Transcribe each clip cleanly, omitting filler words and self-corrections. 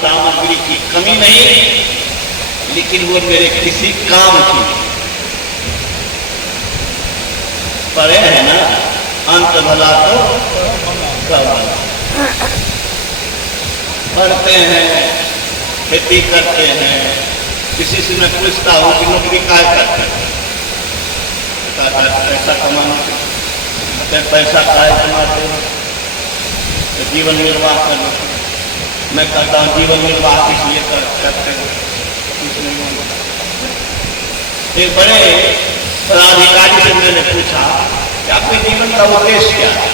सामग्री की कमी नहीं, लेकिन वो मेरे किसी काम की परे है ना। अंत भला तो सब पढ़ते हैं, खेती करते हैं, किसी से मैं पूछता हूँ कि नौकरी क्या करते हैं, पैसा कमाना, पैसा काय कमाते हो तो जीवन निर्वाह कर लो। मैं कहता हूँ जीवन निर्वाह किस लिए करते हो, कुछ नहीं होगा। एक बड़े पदाधिकारी से मैंने पूछा कि आपके जीवन का उद्देश्य क्या है,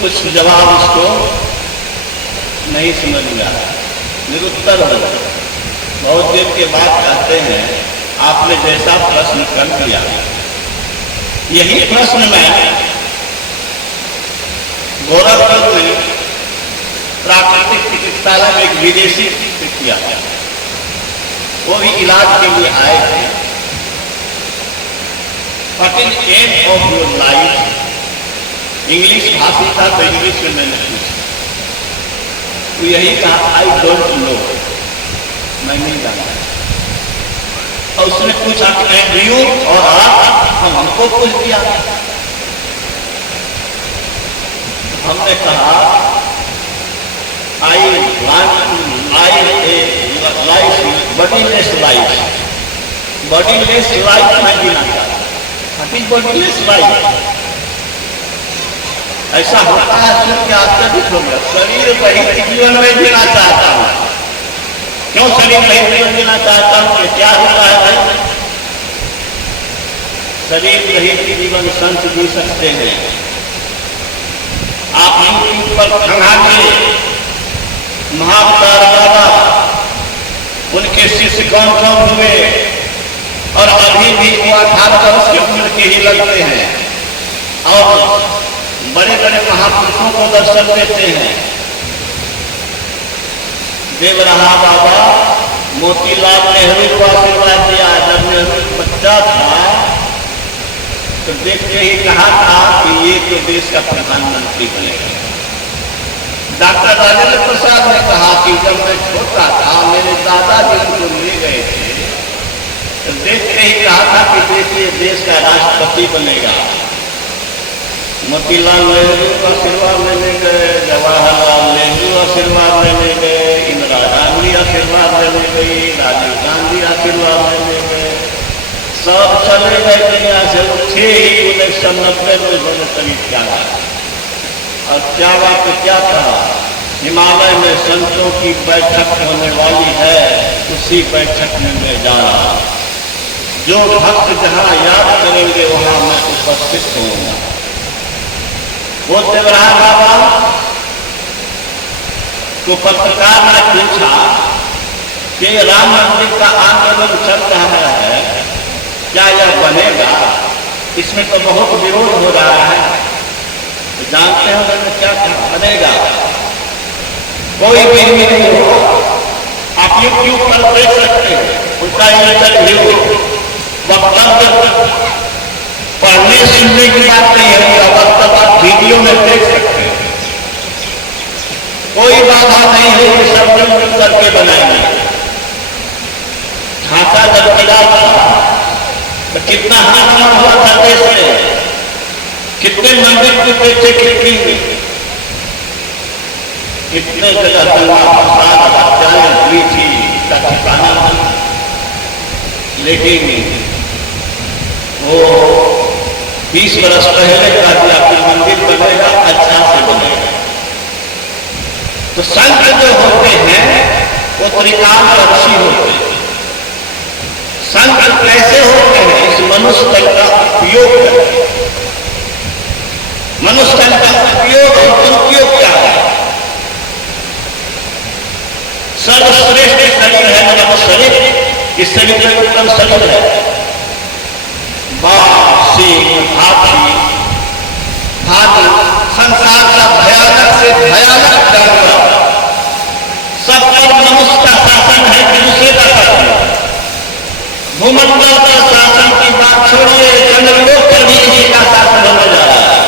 कुछ जवाब उसको नहीं समझ में आया, निरुत्तर हो गया। बहुत देर के बाद कहते हैं आपने जैसा प्रश्न कर दिया, यही प्रश्न मैं गोरखपुर में प्राकृतिक चिकित्सालय में एक विदेशी से किया, वो भी इलाज के लिए आए थे। What is the end of your life? English भाषी था तो इंग्लिश में मैंने पूछा, तो यही कहा आई डोंट नो, मैं नहीं जानता। और उसने पूछा कि एंड यू, और आप, हमको पूछ दिया। हमने कहा I want a life, bodiless life, bodiless life मैं जीना चाहता हूँ। बॉडीलेस लाइफ ऐसा होता है सुन के अत्यधिक हो गया। शरीर रहित जीवन में जीना चाहता हूँ। क्यों शरीर रहित जीवन जीना चाहता हूँ, कि क्या होता है भाई, शरीर रहित जीवन संत जी सकते हैं। आप यूट्यूब पर खंगालिए महाअवतार बाबा, उनके शिष्य कौन कौन हुए, और अभी भी वो 18 वर्ष की उम्र के ही लगते हैं, और बड़े बड़े महापुरुषों को दर्शन देते हैं। देवरहा बाबा मोतीलाल नेहरू को आशीर्वाद दिया। जब नेहरू बच्चा था तो देखते ही कहा था कि ये तो देश का प्रधानमंत्री बनेगा। डॉक्टर राजेंद्र प्रसाद ने कहा कि जब मैं छोटा था मेरे दादाजी उनको ले गए थे तो देखते ही कहा था कि देखिए देश का राष्ट्रपति बनेगा। मोतीलाल नेहरू आशीर्वाद लेने गए, जवाहरलाल नेहरू आशीर्वाद लेने गए, इंदिरा गांधी आशीर्वाद लेने गई, राजीव गांधी आशीर्वाद लेने गए, सब चले गए दुनिया से। 1990 में उन्होंने करीब त्यागा, और त्यागा तो क्या कहा, हिमालय में संतों की बैठक होने वाली है, उसी बैठक में मैं जा रहा हूं। जो भक्त जहां याद करेंगे वहां मैं उपस्थित होऊंगा। वो देवरहा बाबा को पत्रकार ने पूछा कि राम मंदिर का आंदोलन चल रहा है, क्या यह बनेगा, इसमें तो बहुत विरोध हो रहा है। तो जानते हैं उन्होंने क्या कहा, बनेगा, कोई भी नहीं हो। आप यूट्यूब पर देख सकते हैं उनका इंटरव्यू, वक्तव्य पढ़ने सुनने की बात नहीं है, वक्तव्य आप वीडियो में देख सकते हैं। कोई बाधा नहीं है, ये सब मिल करके बनाएंगे। ढांचा जब मिला था तो कितना हंगामा हुआ था देश में, कितने मंदिर टूटे थे खिड़की में, कितने जगह हत्याएं हुई थी, इसका ठिकाना नहीं। लेकिन वो 20 वर्ष पहले कहा दिया कि मंदिर बनेगा, अच्छा से बनेगा। तो संत जो होते हैं वो त्रिकालदर्शी होते हैं। संत कैसे होते हैं, इस मनुष्य तन का उपयोग करते हैं। मनुष्य तन का उपयोग और दुरुपयोग क्या है? सर्वश्रेष्ठ शरीर है मनुष्य शरीर, इस शरीर में उत्तम शरीर है। बाघ, सिंह, हाथी, भालू, संसार का भयानक से भयानक जानवर, सब पर मनुष्य का शासन है कि दूसरे का शासन है। भूमंडल का शासन की बात छोड़िए, चंद्रलोक पर भी इसी का शासन होने जा रहा है।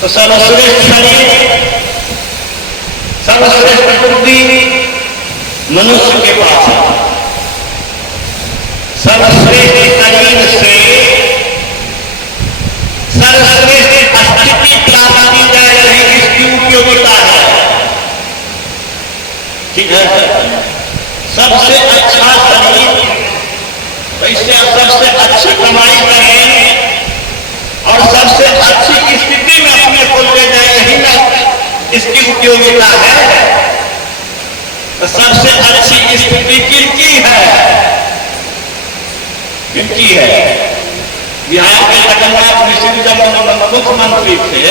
तो सब सर्वश्रेष्ठ शरीर, सर्वश्रेष्ठ बुद्धि मनुष्य के पास है। सर्वश्रेष्ठ शरीर से सर्वश्रेष्ठ स्थिति प्राप्त की जा रही, इसकी उपयोगिता है। ठीक है, सबसे अच्छा शरीर, वैसे सबसे अच्छी कमाई करें और सबसे अच्छी स्थिति में अपने को ले जाए, यही ना इसकी उपयोगिता है। तो सबसे अच्छी स्थिति किनकी है? किनकी है? बिहार के जगन्नाथ मिश्र जब मुख्यमंत्री थे,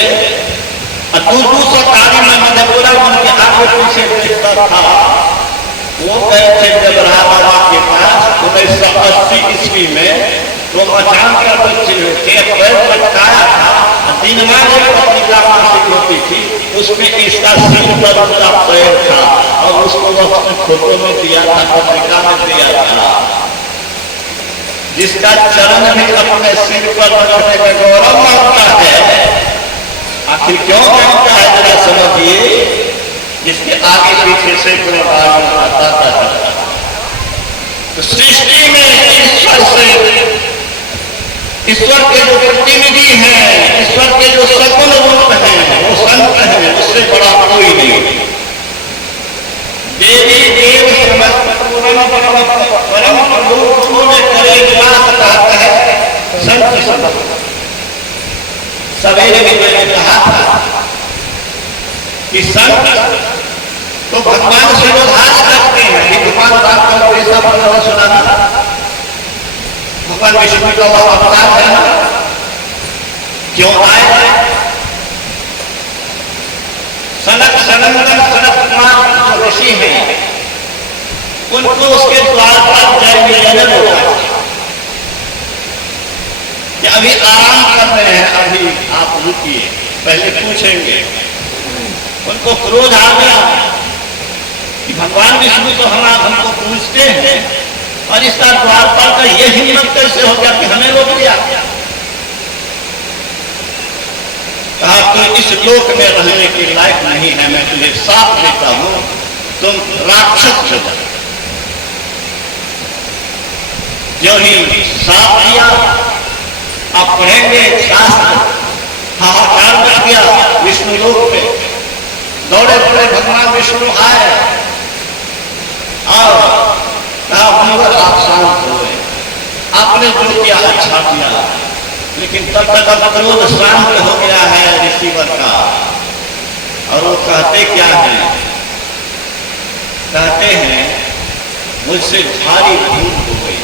दूर सरकारी में मधेपुरा उनके आगे पीछे देखता था। वो गए थे जबरहा बाबा के पास 1980 ईस्वी में, तो मचान का पैर लटकाया था। दिनवार एक पत्रिका मासिक होती थी, उसमें इसका सिर पर उसका पैर था और उसको वह फोटो में दिया था, पत्रिका में दिया था। जिसका चरण भी अपने सिर पर रखने में गौरव मानता है, आखिर क्यों मानता है जरा समझिए। जिसके आगे पीछे से कोई बात आता था। तो सृष्टि में ईश्वर से, ईश्वर के जो प्रतिनिधि हैं, ईश्वर के जो सगुण रूप हैं, वो संत हैं, उससे बड़ा कोई नहीं। देवी देव समस्त परम प्रभु में करे निवास कहता है संत संत। सवेरे भी मैंने कहा था कि संत तो भगवान से उधार करते हैं कि भगवान राम का ऐसा बंदा सुनाना, भगवान विष्णु का वह अवतार है ना, क्यों आए? सनक सनंदन सनक कुमार ऋषि हैं, उनको उसके द्वार पर जय मिलन होता है कि अभी आराम कर रहे हैं, अभी आप रुकिए, पहले पूछेंगे। उनको क्रोध आ गया कि भगवान विष्णु तो हमको पूछते हैं और इसका द्वारपाल का यह हिम्मत कैसे हो गया कि हमें रोक दिया। कहा तो इस लोक में रहने के लायक नहीं है, मैं तुझे साथ देता हूं, तुम राक्षस हो जाओ। जो ही साथ दिया, आप पढ़ेंगे शास्त्र, हाहाकार मच गया विष्णु लोक में। दौड़े दौड़े भगवान विष्णु आए और कहा मुनिवर आप शांत हो गए, आपने जो किया अच्छा किया, लेकिन तब तक अब क्रोध शांत हो गया है ऋषिवर का। और वो कहते क्या है? कहते हैं मुझसे भारी भूल हो गई,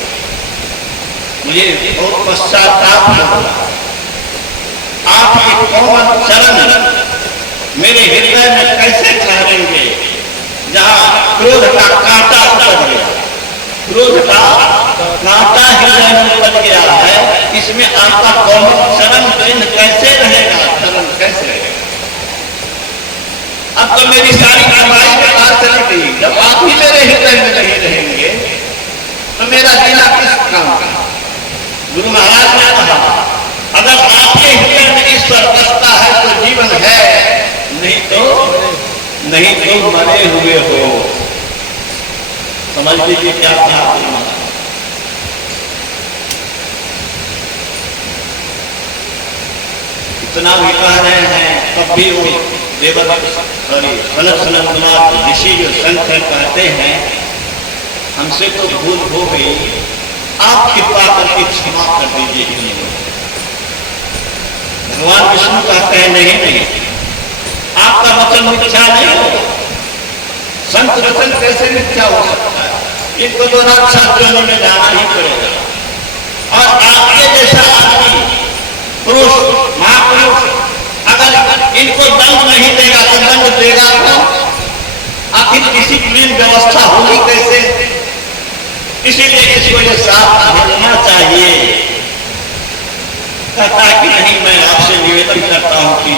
मुझे बहुत पश्चाताप हो गया। आपके कोमल चरण मेरे हृदय में कैसे ठहरेंगे जहां क्रोध का कांटा उपज गया, क्रोध का कांटा हृदय में उपज गया है, इसमें आपका कोमल चरण बिंद कैसे रहेगा? चरण कैसे रहेगा? अब तो मेरी सारी कमाई बेकार चली गई। जब आप ही मेरे हृदय में नहीं रहेंगे तो मेरा जीना किस काम का? गुरु महाराज ने कहा अगर आपके हृदय में ईश्वर बसता है तो जीवन है, नहीं तो मरे हुए हो। समझ लीजिए क्या था। इतना भी कह रहे हैं तब भी वो सनत कुमार ऋषि जो संत कहते हैं हमसे तो भूल हो गई, आप कृपा करके क्षमा कर दीजिए। भगवान विष्णु कहते हैं नहीं, आपका वचन मिथ्या नहीं हो। संत वचन कैसे मिथ्या हो सकता है? इनको तो राक्षस जोनी में जाना ही पड़ेगा। और आपके जैसा आदमी, पुरुष, महापुरुष अगर इनको दंड नहीं देगा तो दंड देगा कौन? आखिर डिसिप्लिन व्यवस्था होगी कैसे? इसीलिए इसको ये साथ भेजना चाहिए। कहता कि नहीं, मैं आपसे निवेदन करता हूं कि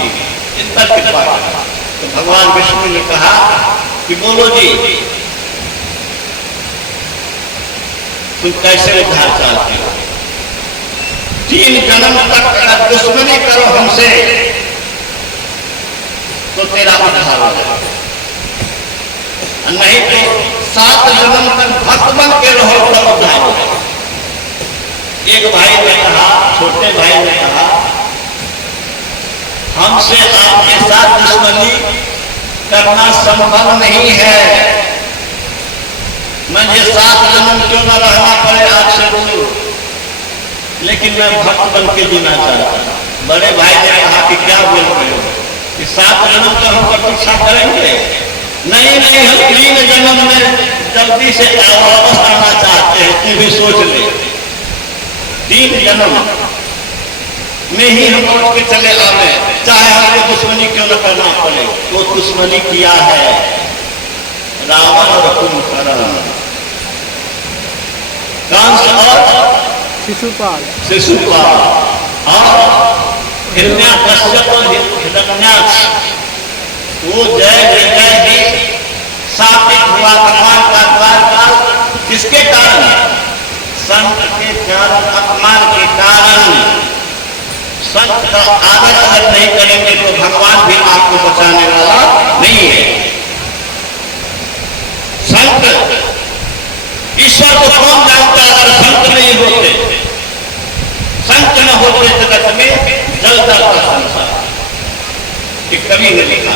इस पर कृपा करें। तो भगवान विष्णु ने कहा कि बोलो जी, तुम कैसे उद्धार चाहते हो? 3 जन्म तक अगर दुश्मनी करो हमसे तो तेरा उद्धार हो जाएगा, नहीं तो 7 जन्म तक भक्त बन के रहो तब उद्धार हो जाएगा। एक भाई ने कहा, छोटे भाई ने कहा, हमसे आपके साथ दुश्मनी करना संभव नहीं है, मुझे 7 जन्म क्यों न रहना पड़े आपसे दूर, लेकिन मैं भक्त बन के जीना चाहता हूं। बड़े भाई ने कहा कि क्या बोल रहे हो कि 7 जन्म तो हम प्रतीक्षा करेंगे? नहीं नहीं, हम 3 जन्म में जल्दी से वापस आना चाहते हैं, तू भी सोच ले। 3 जन्म में ही हम लौट के चले आवे, चाहे हमको दुश्मनी क्यों न करना पड़े। वो दुश्मनी किया है रावण और कुंभकर्ण, कंस और शिशुपाल और हिरण्यकश्यप और हिरण्याक्ष। वो जय विजय ही सात्विक हुआ भगवान का द्वार, किसके कारण? संत के कारण, अपमान के कारण। संत का आदर अगर नहीं करेंगे तो भगवान भी आपको बचाने वाला नहीं है। संत, ईश्वर को कौन जानता है अगर संत नहीं होते? संत न होते जगत में जल जाता संसार। कि कवि ने लिखा,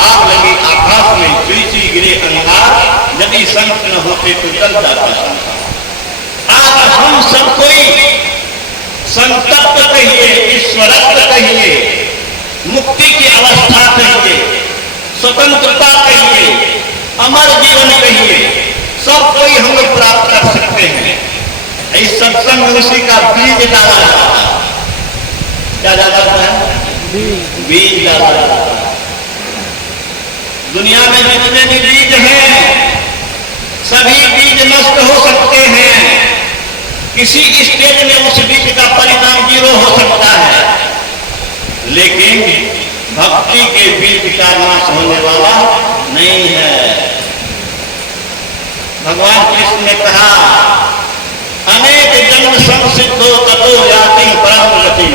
आग लगी आकाश में चुई चुई गिरे अंगार, यदि संत न होते तो जल जाता संसार। आज हम सब कोई संतत्व कहिए, ईश्वरत्व कहिए, मुक्ति की अवस्था कहिए, स्वतंत्रता कहिए, अमर जीवन कहिए, सब कोई हम लोग प्राप्त कर सकते हैं। इस सत्संग में उसी का बीज डाला जाता है। क्या डाला जाता है? बीज डाला जाता है। दुनिया में जितने भी बीज हैं, सभी बीज नष्ट हो सकते हैं। किसी स्टेज में उस बीज का परिणाम 0 हो सकता है, लेकिन भक्ति के बीज का नाश होने वाला नहीं है। भगवान कृष्ण ने कहा, अनेक जन्म संसिद्धो ततो याति परम गति।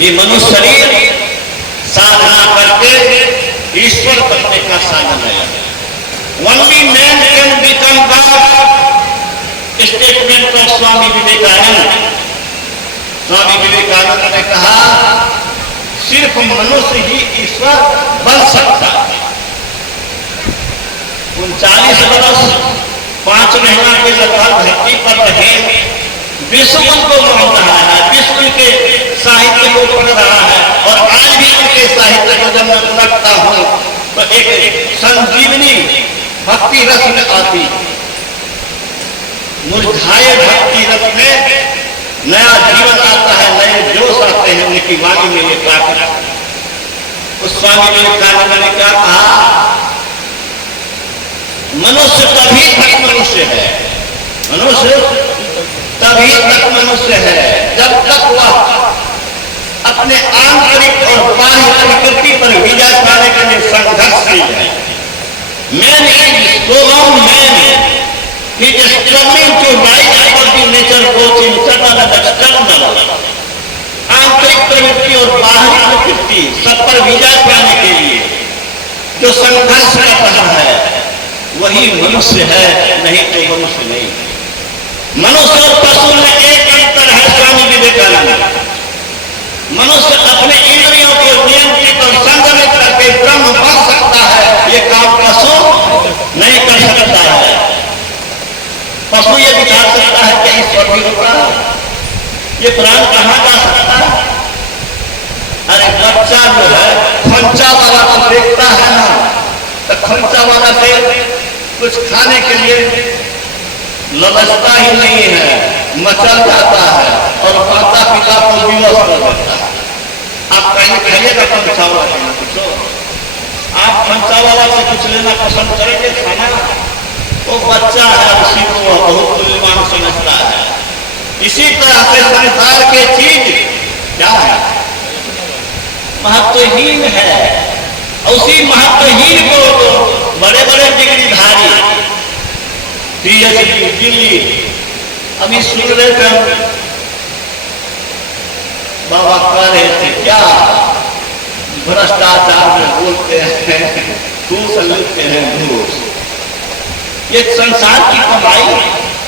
ये मनुष्य शरीर साधना करके ईश्वर बनने का साधन है। Only man can become God। Statement of Swami Vivekananda. Swami Vivekananda ने कहा, सिर्फ मनुष्य ही ईश्वर बन सकता है। 39 वर्ष 5 महीना के लगभग धरती पर रहे, विश्व को मान रहा है, विश्व के साहित्य को पढ़ रहा है, और आज भी उनके साहित्य को जब मैं पढ़ता हूं तो एक संजीवनी भक्ति रस में आती। मुरझाए भक्ति रस में नया जीवन आता है, नए जोश आते हैं उनकी वाणी में। ये प्राप्त उस स्वामी विवेकानंद ने क्या कहा, मनुष्य तभी तक मनुष्य है, मनुष्य तभी तक मनुष्य है जब तक वह अपने आंतरिक और बाह्य प्रकृति पर विजय पाने के लिए संघर्षशील है। Man is so long man he is struggling to rise above the nature both internal and external। आंतरिक प्रवृत्ति और बाहरी प्रवृत्ति सब पर विजय पाने के लिए जो संघर्ष कर रहा है वही मनुष्य है, नहीं तो मनुष्य नहीं। मनुष्य और पशु में एक अंतर है स्वामी विवेकानंद। मनुष्य अपने इंद्रियों को नियंत्रित और संयमित करके ब्रह्म बन सकता है, ये काम पशु नहीं कर सकता है। पशु ये विचार सकता है कि ईश्वर भी होता है, ये प्राण कहाँ जा सकता है? अरे बच्चा जो है खंचा वाला को देखता है ना, तो खंचा वाला से कुछ खाने के लिए ललचता ही नहीं है, मचल जाता है और माता पिता को विवश कर देता है। आप कहीं खाइएगा खंचा वाला ना कुछ, आप खंचा वाला से कुछ लेना पसंद करेंगे खाना? वो बच्चा है, उसी को बहुत मूल्यवान समझता है। इसी तरह से संसार के चीज क्या है? महत्वहीन है। उसी महत्वहीन को तो बड़े बड़े डिग्रीधारी PhD दिल्ली अभी सुन रहे थे, बाबा कह रहे थे क्या भ्रष्टाचार में बोलते हैं, घूस लेते हैं घूस। ये संसार की कमाई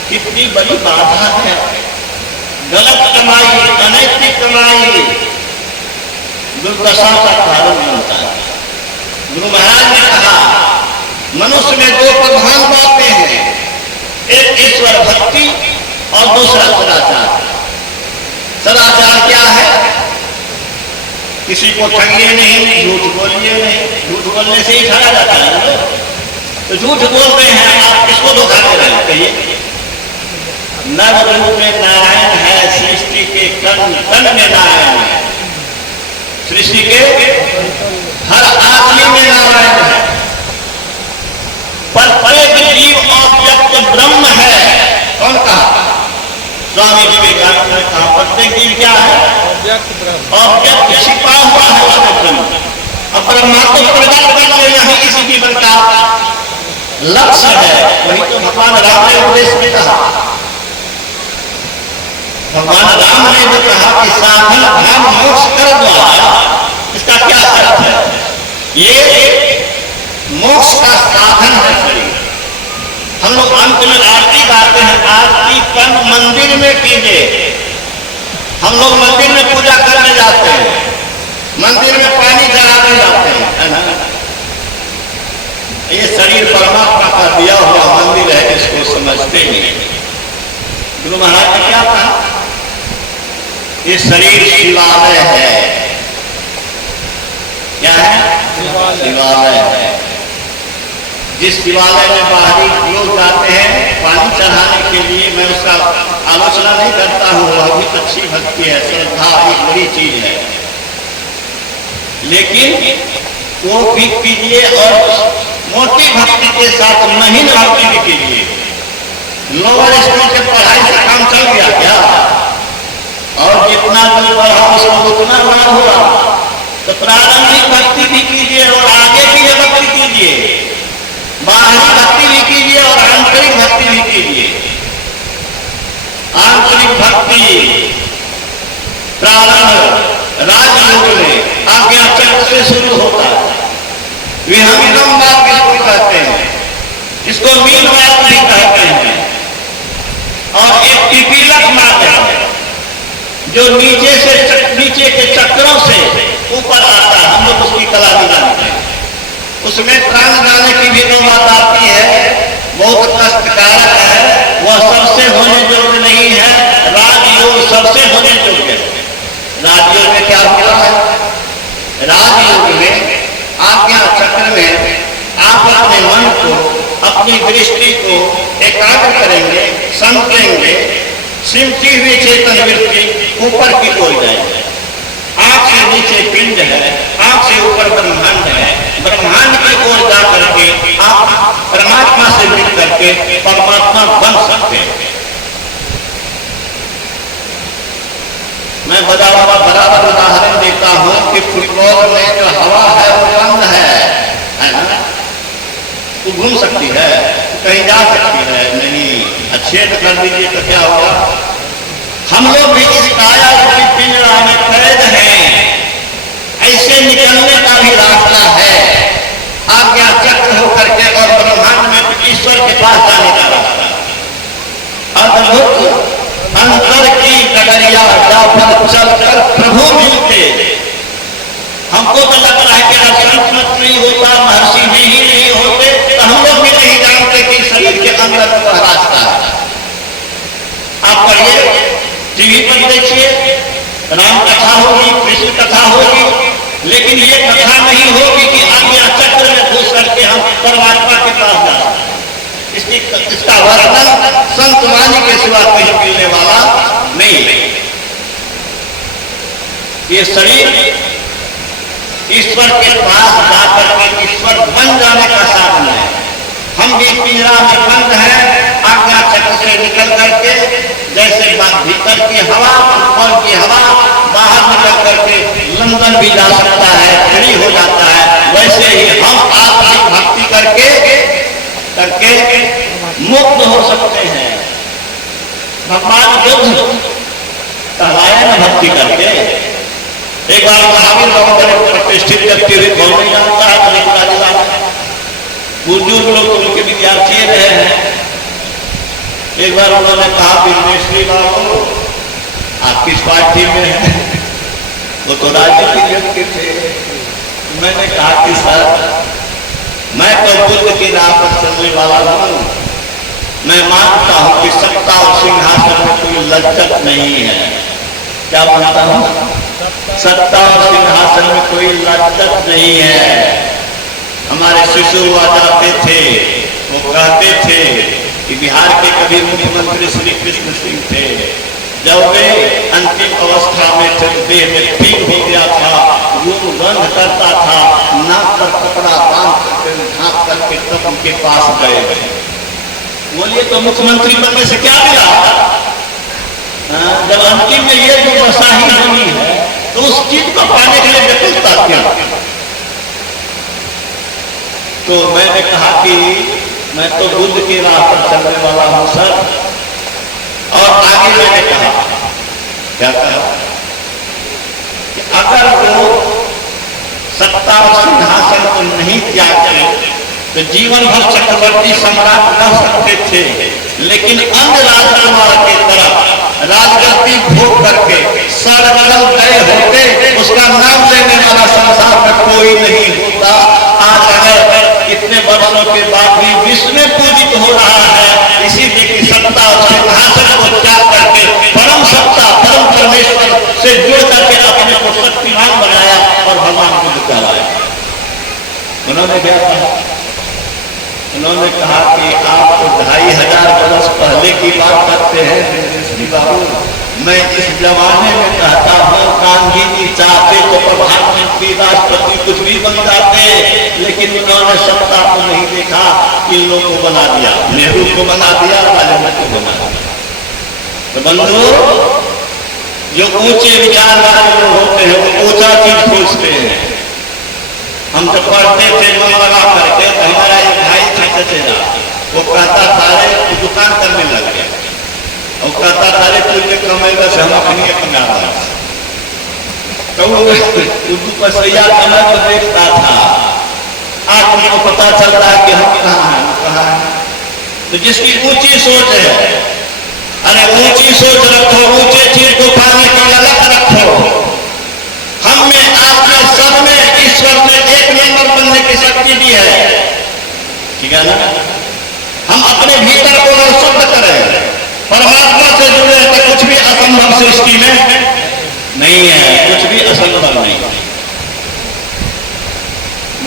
कितनी बड़ी बाधा है। गलत कमाई, अनैतिक कमाई दुर्दशा का कारण बनता है। गुरु महाराज ने कहा मनुष्य में दो प्रधान बातें हैं, एक ईश्वर भक्ति और दूसरा सदाचार। सदाचार क्या है? किसी को ठगिए नहीं, झूठ बोलिए नहीं। झूठ बोलने से ही ठगा जाता है। तो झूठ बोल रहे हैं आप, किसको धोखा दे रहे हैं? कहिए। नर रूप में नारायण है, सृष्टि के कण कण में नारायण है, सृष्टि के हर आदमी में नारायण है। प्रत्येक जीव अव्यक्त ब्रह्म है। कौन कहा? स्वामी विवेकानंद ने कहा प्रत्येक जीव क्या है? अव्यक्त, छिपा हुआ है उसमें ब्रह्म। और परमात्मा को प्रकट कर लेना ही इसी जीवन का लक्ष्य है। वही तो भगवान राम ने उपदेश में कहा। भगवान राम ने जो कहा कि साधन धर्म मोक्ष कर द्वारा, इसका क्या अर्थ है? ये मोक्ष का साधन है शरीर। हम लोग अंत में आरती गाते हैं, आरती कर्म मंदिर में कीजिए। हम लोग मंदिर में पूजा करने जाते हैं, मंदिर में पानी चढ़ाने जाते हैं, है ना? ये शरीर परमात्मा का दिया हुआ मंदिर है, इसको समझते नहीं। गुरु महाराज ने क्या कहा? ये शरीर शिवालय है। क्या है? शिवालय है। जिस शिवालय में बाहरी लोग जाते हैं पानी चढ़ाने के लिए, मैं उसका आलोचना नहीं करता हूँ, वह भी अच्छी भक्ति है, श्रद्धा एक बड़ी चीज है, लेकिन वो भी कीजिए और मोटी भक्ति के साथ महीन भक्ति भी कीजिए। लोअर स्कूल के पढ़ाई से काम चल गया क्या? और जितना भी पढ़ा उसको उतना लाभ होगा। तो प्रारंभिक भक्ति भी कीजिए और आगे की भक्ति कीजिए, बाहरी भक्ति भी कीजिए और आंतरिक भक्ति भी कीजिए। आंतरिक भक्ति प्रारंभ राजयोग में आज्ञा चक्र से शुरू होता है। विहंगम बात किसको कहते हैं? इसको मीन बात नहीं कहते हैं। और एक टिपिलक मार्ग है जो नीचे नीचे के चक्रों से ऊपर आता है। हम लोग उसकी कला भी जानते हैं। उसमें प्राण जाने की भी नौबत आती है, बहुत कष्टकारक है। वह सबसे होने योग्य नहीं है। राजयोग सबसे होने योग्य है। राजयोग में क्या हुआ है? राजयोग में आज्ञा चक्र में आप अपने मन को, अपनी दृष्टि को एकाग्र करेंगे, समझेंगे, सिमटी हुई चेतन वृत्ति ऊपर की ओर जाएगी। आंख से नीचे पिंड है, आंख से ऊपर ब्रह्मांड है। ब्रह्मांड की ओर जा करके आप परमात्मा से मिल करके परमात्मा बन सकते हैं। मैं बराबर उदाहरण देता हूं कि फुटबॉल में जो हवा है वो बंद है ना? वो घूम सकती है, कहीं जा सकती है नहीं। अच्छे कर दीजिए तो क्या होगा? हम लोग भी इस काया रूपी पिंजरा में कैद हैं। ऐसे निकलने का भी रास्ता है, आज्ञा चक्र होकर के और ब्रह्मांड में ईश्वर के पास जाने का रास्ता। अद्भुत अंतर की डगरिया जाकर चलकर प्रभु मिलते। हमको तो लगता है कि अगर संत मत नहीं होता, महर्षि नहीं होते, तो हम लोग भी नहीं जानते कि शरीर के अंदर का रास्ता है। आप पढ़िए, टीवी पर देखिए, राम कथा होगी, कृष्ण कथा होगी, लेकिन ये कथा नहीं होगी कि आज्ञा चक्र में घुस करके हम परमात्मा के पास जा सकते। इसका वर्णन संत वाणी के सिवा कहीं मिलने वाला नहीं। ये शरीर ईश्वर के पास जाकर के ईश्वर बन जाने का साधन है। हम भी पिंजरा में बंद हैं, आज्ञा चक्र से निकल करके जैसे भीतर की हवा, फुटबॉल की हवा बाहर निकल करके लंदन भी जा सकता है, फ्री हो जाता है, वैसे ही हम आत्मिक भक्ति करके मुक्त हो सकते हैं। भगवान बुद्ध कहलाए न भक्ति करके, एक बार महावीर बहुत बड़े प्रतिष्ठित व्यक्ति हुए, कौन नहीं जानता है, बुजुर्ग लोग उनके विद्यार्थी रहे हैं। एक बार उन्होंने कहा विश्वेश्वरी बाबू आप किस पार्टी में हैं? वो तो राजनीतिक व्यक्ति थे। मैंने कहा कि सर मैं तो बुद्ध की राह पर चलने वाला हूँ। मैं मानता हूँ कि सत्ता और सिंहासन में कोई लज्जत नहीं है। क्या मानता हूँ? सत्ता और सिंहासन में कोई लज्जत नहीं है। हमारे शिशु हुआ जाते थे, वो कहते थे कि बिहार के कभी मुख्यमंत्री श्री कृष्ण सिंह थे, जब वे अंतिम अवस्था में थे, देह में पीड़ हो गया था, रूम बंद करता था, नाक पर कपड़ा बांध करके ढांप करके तब उनके पास गए। बोलिए तो मुख्यमंत्री बनने से क्या मिला? जब अंतिम में ये जो दशा ही हुई है तो उस चीज को पाने के लिए व्याकुलता क्या? तो मैंने कहा कि मैं तो बुद्ध की राह पर चलने वाला हूं सर। और आगे मैंने कहा, क्या कहा कि अगर वो सत्ता और सिंहासन को नहीं त्यागते तो जीवन भर चक्रवर्ती सम्राट रह सकते थे, लेकिन अन्य राजकुमार की तरफ राजगद्दी भोग करके सरगर्म गए होते, उसका नाम लेने वाला संसार में कोई नहीं होता। आज अगर इतने वर्षों के बाद भी विश्व में पूजित हो रहा है, इसीलिए कि सत्ता और सिंहासन को त्याग करके परम सत्ता परम परमेश्वर से जुड़ करके अपने को शक्तिमान बनाया और भगवान बुद्ध कहलाया। उन्होंने क्या कहा? उन्होंने कहा कि आप तो 2500 वर्ष पहले की बात करते हैं श्री बाबू, मैं इस जमाने में कहता हूँ गांधी जी चाहते तो प्रधानमंत्री राष्ट्रपति कुछ भी बन जाते, लेकिन उन्होंने सत्ता को नहीं देखा, इन लोगों को बना दिया, नेहरू को बना दिया, राजेंद्र को बना दिया। तो बंधु, जो ऊंचे विचार वाले लोग होते हैं वो ऊंचा चीज खोजते हैं। हम तो पढ़ते थे मन लगा करके, तो हमारा एक भाई था चचेरा, वो कहता था रे दुकान करने लग गया, और कहता था रे तुझे कमेगा से हम अपनी कमा रहे। तो उर्दू पैसा कमा तो देखता था, आज उनको पता चलता है कि हम कहाँ हैं। तो जिसकी ऊंची सोच है, अरे ऊंची सोच रखो, ऊंचे चीज को पाने की ललक रखो। हम में, आप में, सब में ईश्वर ने एक नंबर बनने की शक्ति दी है, ठीक है ना? हम अपने भीतर को शुद्ध करें, परमात्मा से जुड़े तो कुछ भी असंभव सृष्टि में नहीं है, कुछ भी असंभव नहीं।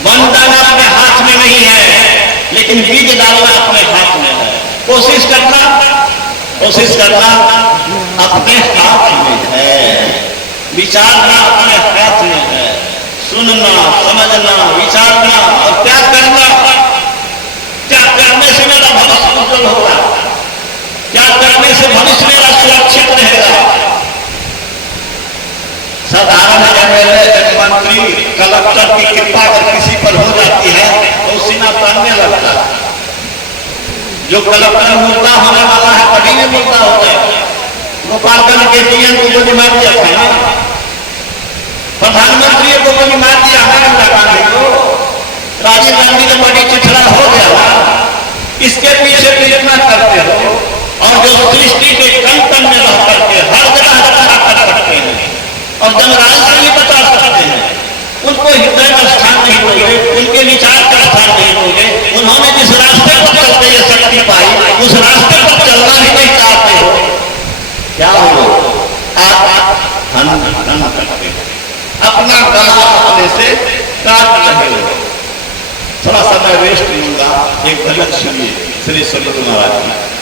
वन डालना अपने हाथ में नहीं है, लेकिन बीज डालना अपने हाथ में है। कोशिश करना अपने हाथ में है, विचारना अपने हाथ में है, सुनना, समझना, विचारना और त्याग करना। त्याग करने से मेरा भविष्य उज्जवल होगा, त्याग करने से भविष्य मेरा सुरक्षित रहेगा। साधारण एमएलए, मंत्री, कलेक्टर की कृपा अगर किसी पर हो जाती है तो सीना तानने लगता है। जो कलेक्टर मुद्दा होने वाला है कभी भी मुद्दा होता है। गोपालगंज के डीएम को गोली मार दिया था ना, प्रधानमंत्री को गोली मार दिया है इंदिरा गांधी को, राजीव गांधी का बड़ी चिथड़ा हो गया ना। इसके पीछे भी इतना करते हो, और जो सृष्टि के कण में रह करके हर जगह रक्षा कर सकते हैं और जनराज से भी बचा सकते हैं, उनको हृदय में स्थान नहीं दोगे, उनके विचार का स्थान नहीं दोगे। उन्होंने जिस रास्ते पर चलते ये शक्ति पाई, उस रास्ते पर चलना ही नहीं चाहते हो, क्या हो? आप धन करते हो, अपना गला अपने से काट रहे हो। थोड़ा सा मैं वेस्ट लूंगा, एक भजन सुनिए श्री सदगुरु महाराज की।